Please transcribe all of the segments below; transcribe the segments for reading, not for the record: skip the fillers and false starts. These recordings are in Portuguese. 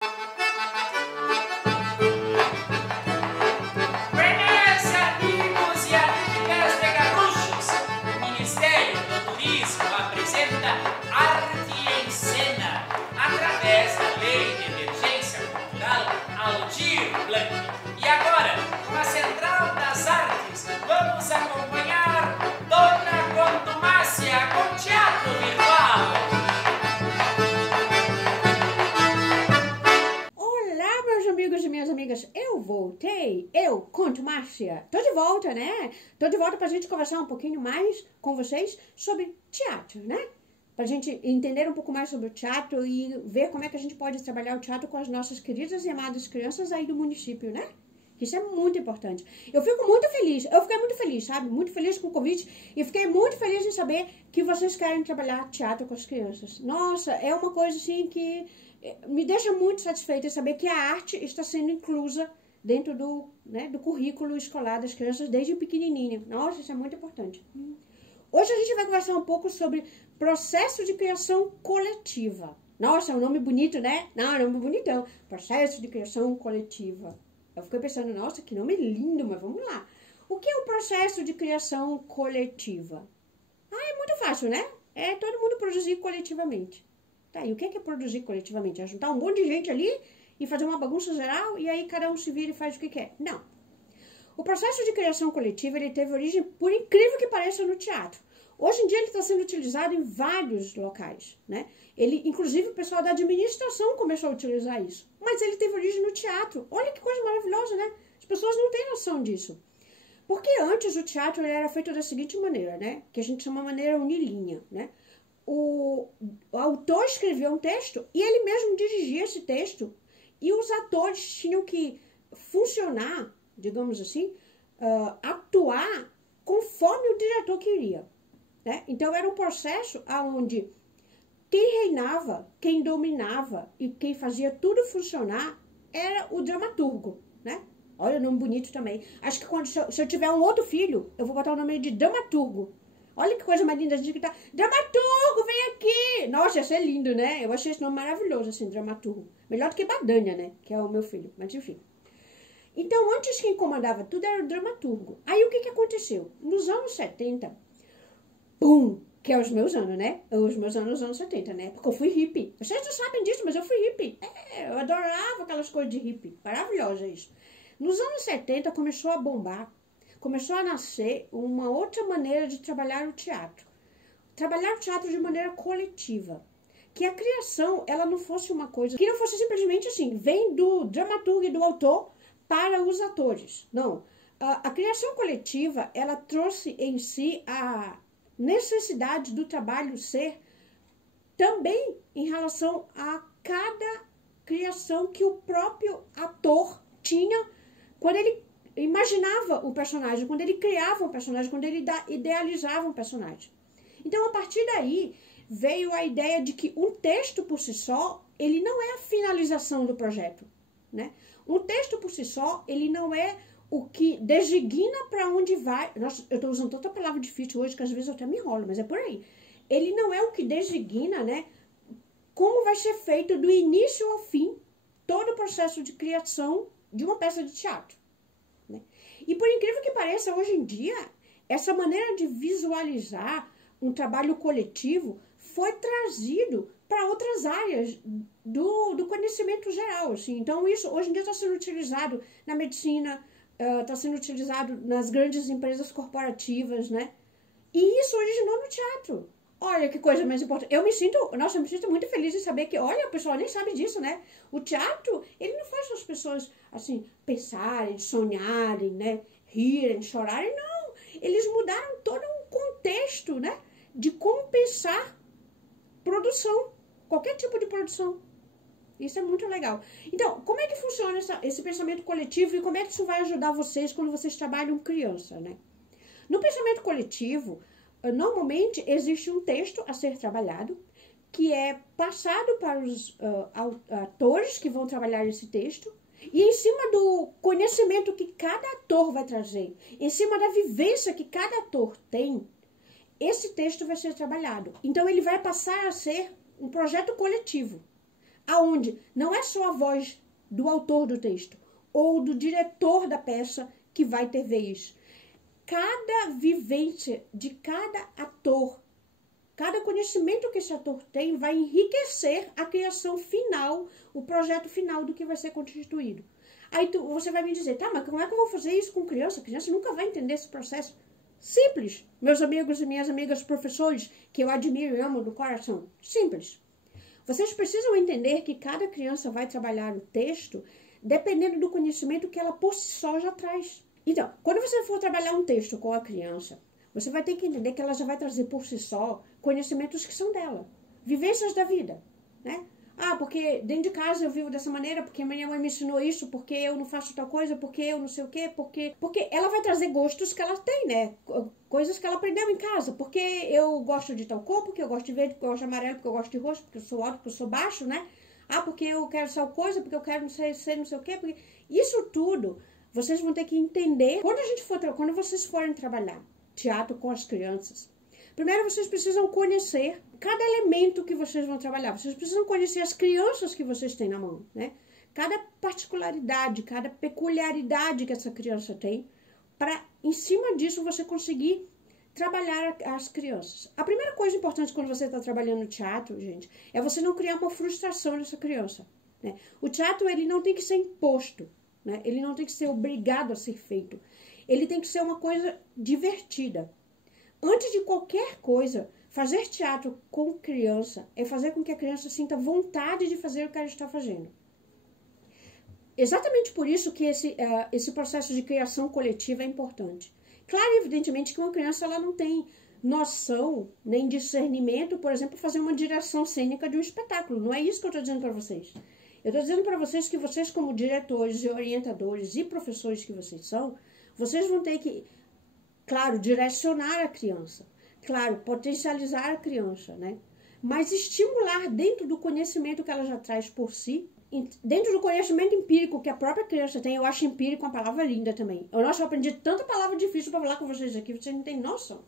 Buenas, amigos e amigas de Garruchos! O Ministério do Turismo apresenta Arte em Cena através da Lei de Emergência Cultural Aldir Blanc. E agora, com a Central das Artes, vamos acompanhar Dona Contumácia com teatro virtual. Olá, meus amigos e minhas amigas, eu voltei, eu, Contumácia, tô de volta, né? Tô de volta pra gente conversar um pouquinho mais com vocês sobre teatro, né? Pra gente entender um pouco mais sobre o teatro e ver como é que a gente pode trabalhar o teatro com as nossas queridas e amadas crianças aí do município, né? Isso é muito importante. Eu fiquei muito feliz, sabe? Muito feliz com o convite e fiquei muito feliz em saber que vocês querem trabalhar teatro com as crianças. Nossa, é uma coisa assim que me deixa muito satisfeita em saber que a arte está sendo inclusa dentro do currículo escolar das crianças desde pequenininha. Nossa, isso é muito importante. Hoje a gente vai conversar um pouco sobre processo de criação coletiva. Nossa, é um nome bonito, né? Não, é um nome bonitão. Processo de criação coletiva. Eu fiquei pensando, nossa, que nome lindo, mas vamos lá. O que é o processo de criação coletiva? É muito fácil, né? É todo mundo produzir coletivamente. Tá, e o que é produzir coletivamente? É juntar um monte de gente ali e fazer uma bagunça geral e aí cada um se vira e faz o que quer? Não. O processo de criação coletiva, ele teve origem, por incrível que pareça, no teatro. Hoje em dia ele está sendo utilizado em vários locais, né? Inclusive o pessoal da administração começou a utilizar isso. Mas ele teve origem no teatro. Olha que coisa maravilhosa, né? As pessoas não têm noção disso. Porque antes o teatro ele era feito da seguinte maneira, né? Que a gente chama maneira unilinha, né? O autor escrevia um texto e ele mesmo dirigia esse texto. E os atores tinham que funcionar, digamos assim, atuar conforme o diretor queria. Né? Então era um processo onde quem reinava, quem dominava e quem fazia tudo funcionar era o dramaturgo, né? Olha o nome bonito também. Acho que se eu tiver um outro filho, eu vou botar o nome de dramaturgo. Olha que coisa mais linda, a gente que tá, dramaturgo, vem aqui! Nossa, ia ser lindo, né? Eu achei esse nome maravilhoso, assim, dramaturgo. Melhor do que Badanha, né? Que é o meu filho, mas enfim. Então, antes quem comandava tudo era o dramaturgo. Aí o que aconteceu? Nos anos 70, pum! Que é os meus anos, né? Os meus anos, anos 70, né? Porque eu fui hippie. Vocês não sabem disso, mas eu fui hippie. Eu adorava aquelas coisas de hippie. Maravilhosa isso. Nos anos 70 começou a bombar. Começou a nascer uma outra maneira de trabalhar o teatro. Trabalhar o teatro de maneira coletiva. Que a criação, ela não fosse uma coisa... Que não fosse simplesmente assim, vem do dramaturgo e do autor para os atores. Não. A criação coletiva, ela trouxe em si a necessidade do trabalho ser também em relação a cada criação que o próprio ator tinha quando ele imaginava o personagem, quando ele criava um personagem, quando ele idealizava um personagem. Então, a partir daí, veio a ideia de que um texto por si só, ele não é a finalização do projeto, né? Um texto por si só, ele não é o que designa para onde vai... Nossa, eu estou usando tanta palavra difícil hoje que às vezes eu até me enrolo, mas é por aí. Ele não é o que designa, né, como vai ser feito do início ao fim todo o processo de criação de uma peça de teatro. Né? E por incrível que pareça, hoje em dia, essa maneira de visualizar um trabalho coletivo foi trazido para outras áreas do conhecimento geral. Assim. Então, isso hoje em dia está sendo utilizado na medicina, está sendo utilizado nas grandes empresas corporativas, né? E isso originou no teatro. Olha que coisa mais importante. Eu me sinto muito feliz em saber que, olha, o pessoal nem sabe disso, né? O teatro, ele não faz as pessoas, assim, pensarem, sonharem, né? Rirem, chorarem, não. Eles mudaram todo um contexto, né? De como pensar produção, qualquer tipo de produção. Isso é muito legal. Então, como é que funciona esse pensamento coletivo e como é que isso vai ajudar vocês quando vocês trabalham criança, né? No pensamento coletivo, normalmente existe um texto a ser trabalhado que é passado para os atores que vão trabalhar esse texto e em cima do conhecimento que cada ator vai trazer, em cima da vivência que cada ator tem, esse texto vai ser trabalhado. Então, ele vai passar a ser um projeto coletivo. aonde não é só a voz do autor do texto ou do diretor da peça que vai ter vez. Cada vivência de cada ator, cada conhecimento que esse ator tem vai enriquecer a criação final, o projeto final do que vai ser constituído. Aí você vai me dizer, tá, mas como é que eu vou fazer isso com criança? A criança nunca vai entender esse processo. Simples, meus amigos e minhas amigas professores, que eu admiro e amo do coração. Simples. Vocês precisam entender que cada criança vai trabalhar o texto dependendo do conhecimento que ela por si só já traz. Então, quando você for trabalhar um texto com a criança, você vai ter que entender que ela já vai trazer por si só conhecimentos que são dela, vivências da vida, né? Ah, porque dentro de casa eu vivo dessa maneira, porque minha mãe me ensinou isso, porque eu não faço tal coisa, porque eu não sei o quê, porque ela vai trazer gostos que ela tem, né? Coisas que ela aprendeu em casa, porque eu gosto de tal cor, porque eu gosto de verde, porque eu gosto de amarelo, porque eu gosto de roxo, porque eu sou alto, porque eu sou baixo, né? Ah, porque eu quero tal coisa, porque eu quero não sei o quê, porque... Isso tudo vocês vão ter que entender quando vocês forem trabalhar teatro com as crianças. Primeiro, vocês precisam conhecer cada elemento que vocês vão trabalhar. Vocês precisam conhecer as crianças que vocês têm na mão, né? Cada particularidade, cada peculiaridade que essa criança tem, para, em cima disso, você conseguir trabalhar as crianças. A primeira coisa importante quando você está trabalhando teatro, gente, é você não criar uma frustração nessa criança, né? O teatro, ele não tem que ser imposto, né? Ele não tem que ser obrigado a ser feito. Ele tem que ser uma coisa divertida. Antes de qualquer coisa, fazer teatro com criança é fazer com que a criança sinta vontade de fazer o que ela está fazendo. Exatamente por isso que esse processo de criação coletiva é importante. Claro, evidentemente, que uma criança ela não tem noção nem discernimento, por exemplo, fazer uma direção cênica de um espetáculo. Não é isso que eu estou dizendo para vocês. Eu estou dizendo para vocês que vocês, como diretores e orientadores e professores que vocês são, vocês vão ter que, claro, direcionar a criança, claro, potencializar a criança, né? Mas estimular dentro do conhecimento que ela já traz por si, dentro do conhecimento empírico que a própria criança tem. Eu acho empírico uma palavra linda também. Eu aprendi tanta palavra difícil para falar com vocês aqui, vocês não têm noção.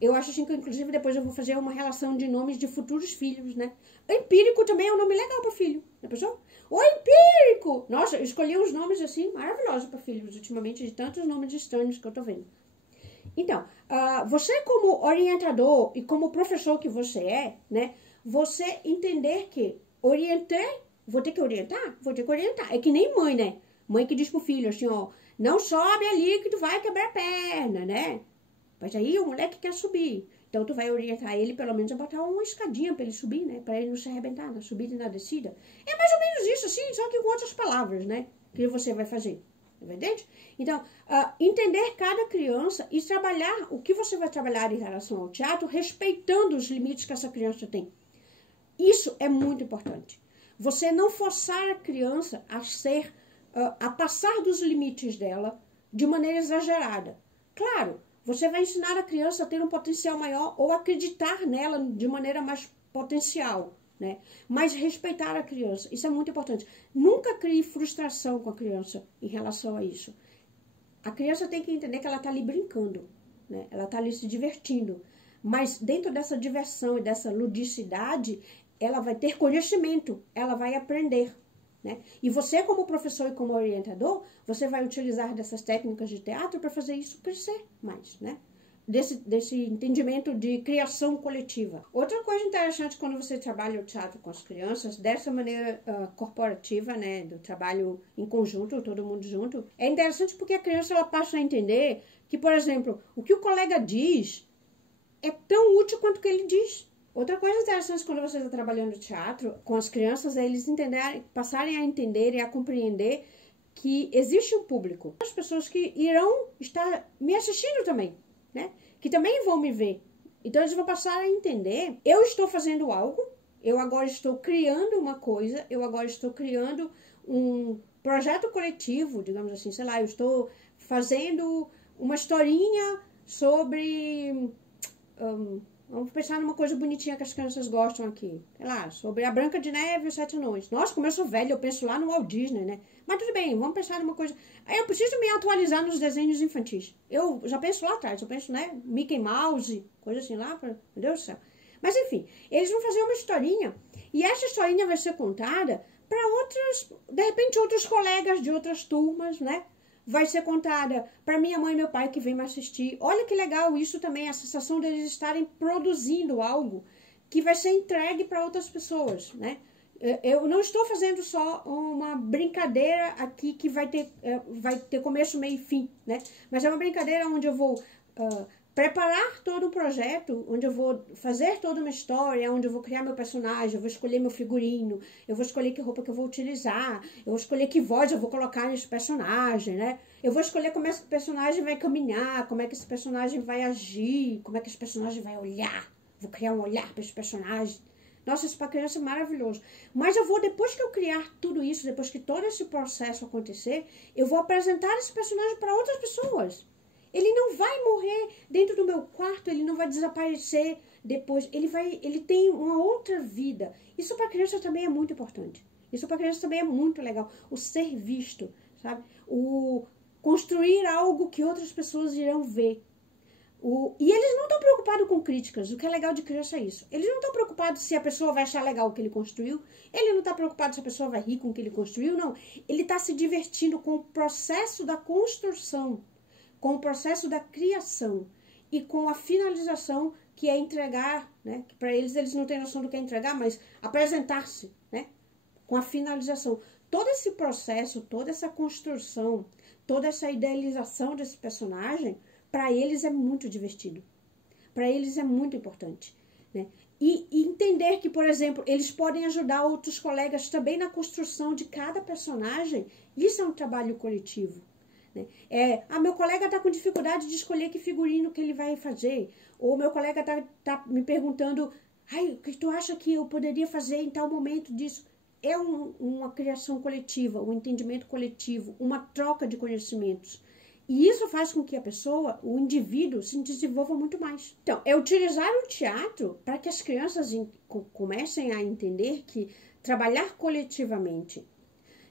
Eu acho assim que, inclusive, depois eu vou fazer uma relação de nomes de futuros filhos, né? Empírico também é um nome legal para filho, já pensou? O empírico! Nossa, eu escolhi uns nomes assim maravilhosos para filhos ultimamente, de tantos nomes estranhos que eu tô vendo. Então, você como orientador e como professor que você é, né? Você entender que vou ter que orientar? Vou ter que orientar. É que nem mãe, né? Mãe que diz pro filho assim, ó, não sobe ali que tu vai quebrar a perna, né? Mas aí o moleque quer subir. Então tu vai orientar ele pelo menos a botar uma escadinha para ele subir, né? Para ele não se arrebentar na subida e na descida. É mais ou menos isso, assim, só que com outras palavras, né? Que você vai fazer. É verdade? Então, entender cada criança e trabalhar o que você vai trabalhar em relação ao teatro, respeitando os limites que essa criança tem. Isso é muito importante. Você não forçar a criança a passar dos limites dela de maneira exagerada. Claro, você vai ensinar a criança a ter um potencial maior ou acreditar nela de maneira mais potencial, né? Mas respeitar a criança, isso é muito importante. Nunca crie frustração com a criança em relação a isso. A criança tem que entender que ela está ali brincando, né? Ela está ali se divertindo. Mas dentro dessa diversão e dessa ludicidade, ela vai ter conhecimento, ela vai aprender, né? E você, como professor e como orientador, você vai utilizar dessas técnicas de teatro para fazer isso crescer mais, né? Desse entendimento de criação coletiva. Outra coisa interessante quando você trabalha o teatro com as crianças, dessa maneira corporativa, né, do trabalho em conjunto, todo mundo junto, é interessante porque a criança ela passa a entender que, por exemplo, o que o colega diz é tão útil quanto o que ele diz. Outra coisa interessante quando você está trabalhando teatro com as crianças é eles passarem a entender e a compreender que existe um público. As pessoas que irão estar me assistindo também, né? Que também vão me ver. Então eles vão passar a entender, eu estou fazendo algo, eu agora estou criando uma coisa, eu agora estou criando um projeto coletivo, digamos assim, sei lá, eu estou fazendo uma historinha sobre... vamos pensar numa coisa bonitinha que as crianças gostam aqui. Sei lá, sobre a Branca de Neve e os Sete Anões. Nossa, como eu sou velha, eu penso lá no Walt Disney, né? Mas tudo bem, vamos pensar numa coisa... Aí eu preciso me atualizar nos desenhos infantis. Eu já penso lá atrás, eu penso, né? Mickey Mouse, coisa assim lá, meu Deus do céu. Mas enfim, eles vão fazer uma historinha E essa historinha vai ser contada para outros, de repente, outros colegas de outras turmas, né? Vai ser contada para minha mãe e meu pai que vêm me assistir. Olha que legal isso também, a sensação deles estarem produzindo algo que vai ser entregue para outras pessoas, né? Eu não estou fazendo só uma brincadeira aqui que vai ter começo, meio e fim, né? Mas é uma brincadeira onde eu vou preparar todo um projeto, onde eu vou fazer toda uma história, onde eu vou criar meu personagem, eu vou escolher meu figurino, eu vou escolher que roupa que eu vou utilizar, eu vou escolher que voz eu vou colocar nesse personagem, né? Eu vou escolher como esse personagem vai caminhar, como é que esse personagem vai agir, como é que esse personagem vai olhar. Vou criar um olhar para esse personagem. Nossa, isso para criança é maravilhoso. Mas eu vou, depois que eu criar tudo isso, depois que todo esse processo acontecer, eu vou apresentar esse personagem para outras pessoas. Ele não vai morrer dentro do meu quarto, ele não vai desaparecer depois. Ele tem uma outra vida. Isso para criança também é muito importante. Isso para criança também é muito legal. O ser visto, sabe? O construir algo que outras pessoas irão ver. E eles não estão preocupados com críticas. O que é legal de criança é isso. Eles não estão preocupados se a pessoa vai achar legal o que ele construiu. Ele não está preocupado se a pessoa vai rir com o que ele construiu, não. Ele está se divertindo com o processo da construção, com o processo da criação e com a finalização, que é entregar, né? Que para eles não têm noção do que é entregar, mas apresentar-se, né? Com a finalização. Todo esse processo, toda essa construção, toda essa idealização desse personagem, para eles é muito divertido. Para eles é muito importante, né? E entender que, por exemplo, eles podem ajudar outros colegas também na construção de cada personagem. Isso é um trabalho coletivo, né? Meu colega está com dificuldade de escolher que figurino que ele vai fazer. Ou meu colega tá me perguntando, o que tu acha que eu poderia fazer em tal momento disso? É uma criação coletiva, um entendimento coletivo, uma troca de conhecimentos. E isso faz com que a pessoa, o indivíduo, se desenvolva muito mais. Então, é utilizar o teatro para que as crianças comecem a entender que trabalhar coletivamente,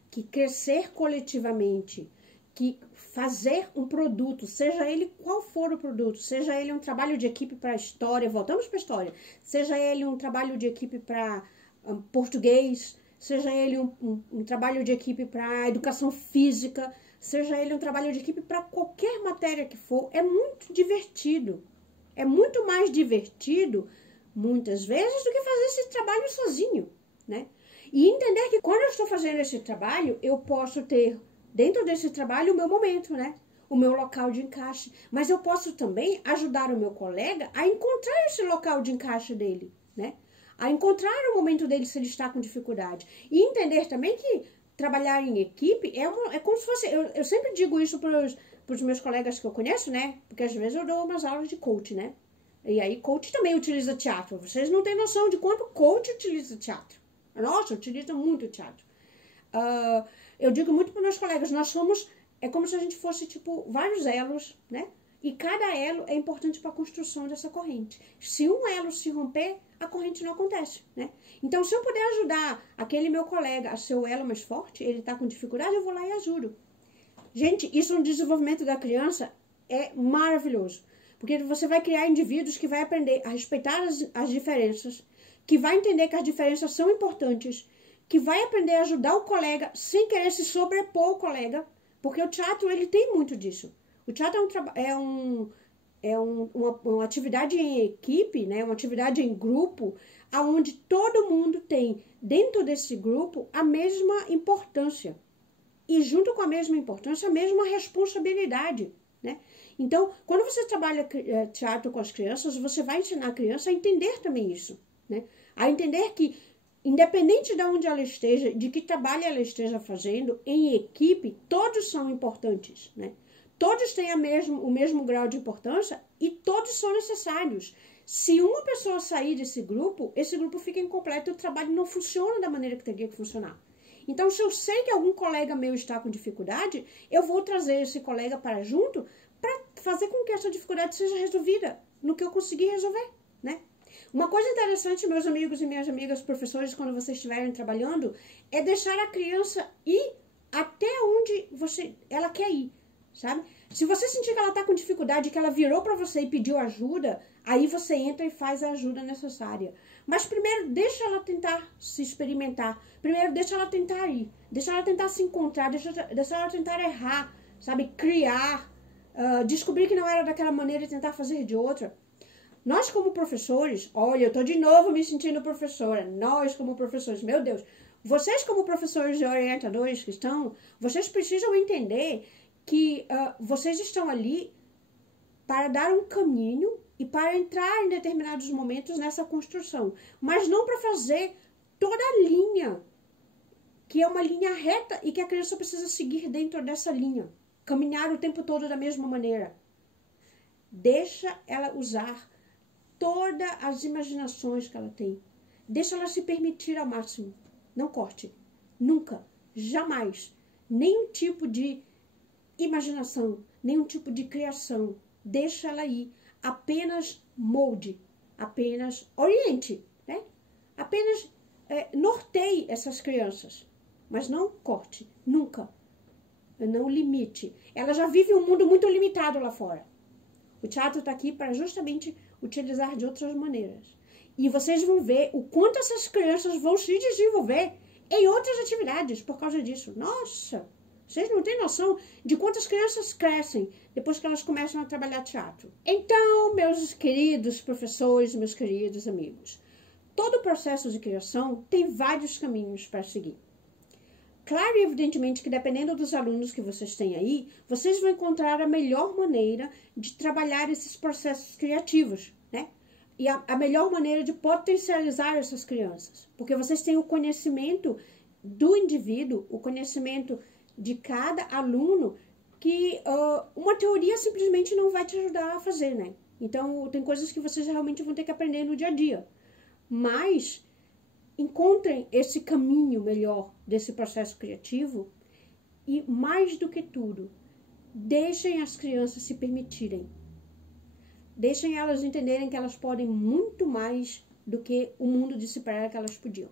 que crescer coletivamente, que fazer um produto, seja ele qual for o produto, seja ele um trabalho de equipe para a história, voltamos para a história, seja ele um trabalho de equipe para português, seja ele um trabalho de equipe para educação física, seja ele um trabalho de equipe para qualquer matéria que for, é muito divertido. É muito mais divertido, muitas vezes, do que fazer esse trabalho sozinho, né? E entender que quando eu estou fazendo esse trabalho, eu posso ter, dentro desse trabalho, o meu momento, né? O meu local de encaixe. Mas eu posso também ajudar o meu colega a encontrar esse local de encaixe dele, né? A encontrar o momento dele se ele está com dificuldade. E entender também que trabalhar em equipe é como se fosse... Eu sempre digo isso para os meus colegas que eu conheço, né? Porque às vezes eu dou umas aulas de coach, né? E aí coach também utiliza teatro. Vocês não têm noção de quanto coach utiliza teatro. Nossa, utiliza muito teatro. Eu digo muito para meus colegas, nós somos... É como se a gente fosse, tipo, vários elos, né? E cada elo é importante para a construção dessa corrente. Se um elo se romper, a corrente não acontece, né? Então, se eu puder ajudar aquele meu colega a ser o elo mais forte, ele está com dificuldade, eu vou lá e ajudo. Gente, isso no desenvolvimento da criança é maravilhoso. Porque você vai criar indivíduos que vai aprender a respeitar as diferenças, que vai entender que as diferenças são importantes, que vai aprender a ajudar o colega sem querer se sobrepor ao colega, porque o teatro, ele tem muito disso. O teatro é uma atividade em equipe, né? Uma atividade em grupo, onde todo mundo tem, dentro desse grupo, a mesma importância. E junto com a mesma importância, a mesma responsabilidade, né? Então, quando você trabalha teatro com as crianças, você vai ensinar a criança a entender também isso, né? A entender que, independente de onde ela esteja, de que trabalho ela esteja fazendo, em equipe, todos são importantes, né? Todos têm o mesmo grau de importância e todos são necessários. Se uma pessoa sair desse grupo, esse grupo fica incompleto e o trabalho não funciona da maneira que teria que funcionar. Então, se eu sei que algum colega meu está com dificuldade, eu vou trazer esse colega para junto para fazer com que essa dificuldade seja resolvida no que eu conseguir resolver, né? Uma coisa interessante, meus amigos e minhas amigas, professores, quando vocês estiverem trabalhando, é deixar a criança ir até onde ela quer ir. Sabe? Se você sentir que ela está com dificuldade, que ela virou para você e pediu ajuda, aí você entra e faz a ajuda necessária. Mas primeiro, deixa ela tentar se experimentar. Primeiro, deixa ela tentar ir. Deixa ela tentar se encontrar. Deixa ela tentar errar, sabe? Criar. Descobrir que não era daquela maneira e tentar fazer de outra. Nós como professores, olha, eu tô de novo me sentindo professora. Nós como professores, meu Deus. Vocês como professores e orientadores que estão, vocês precisam entender que vocês estão ali para dar um caminho e para entrar em determinados momentos nessa construção. Mas não para fazer toda a linha, que é uma linha reta e que a criança precisa seguir dentro dessa linha. Caminhar o tempo todo da mesma maneira. Deixa ela usar todas as imaginações que ela tem. Deixa ela se permitir ao máximo. Não corte. Nunca. Jamais. Nenhum tipo de imaginação. Nenhum tipo de criação. Deixa ela ir. Apenas molde. Apenas oriente. Né? Apenas norteie essas crianças. Mas não corte. Nunca. Não limite. Ela já vive um mundo muito limitado lá fora. O teatro está aqui para justamente utilizar de outras maneiras. E vocês vão ver o quanto essas crianças vão se desenvolver em outras atividades por causa disso. Nossa, vocês não têm noção de quantas crianças crescem depois que elas começam a trabalhar teatro. Então, meus queridos professores, meus queridos amigos, todo o processo de criação tem vários caminhos para seguir. Claro e evidentemente que dependendo dos alunos que vocês têm aí, vocês vão encontrar a melhor maneira de trabalhar esses processos criativos, né? E a melhor maneira de potencializar essas crianças. Porque vocês têm o conhecimento do indivíduo, o conhecimento de cada aluno, que uma teoria simplesmente não vai te ajudar a fazer, né? Então, tem coisas que vocês realmente vão ter que aprender no dia a dia. Mas encontrem esse caminho melhor desse processo criativo e, mais do que tudo, deixem as crianças se permitirem. Deixem elas entenderem que elas podem muito mais do que o mundo disse para elas que elas podiam.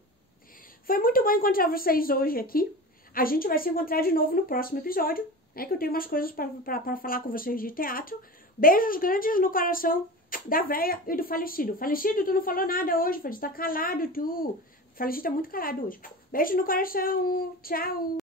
Foi muito bom encontrar vocês hoje aqui. A gente vai se encontrar de novo no próximo episódio, né, que eu tenho umas coisas para falar com vocês de teatro. Beijos grandes no coração da véia e do falecido. Falecido, tu não falou nada hoje, falecido, tá calado tu. Falecido tá muito calado hoje. Beijo no coração, tchau!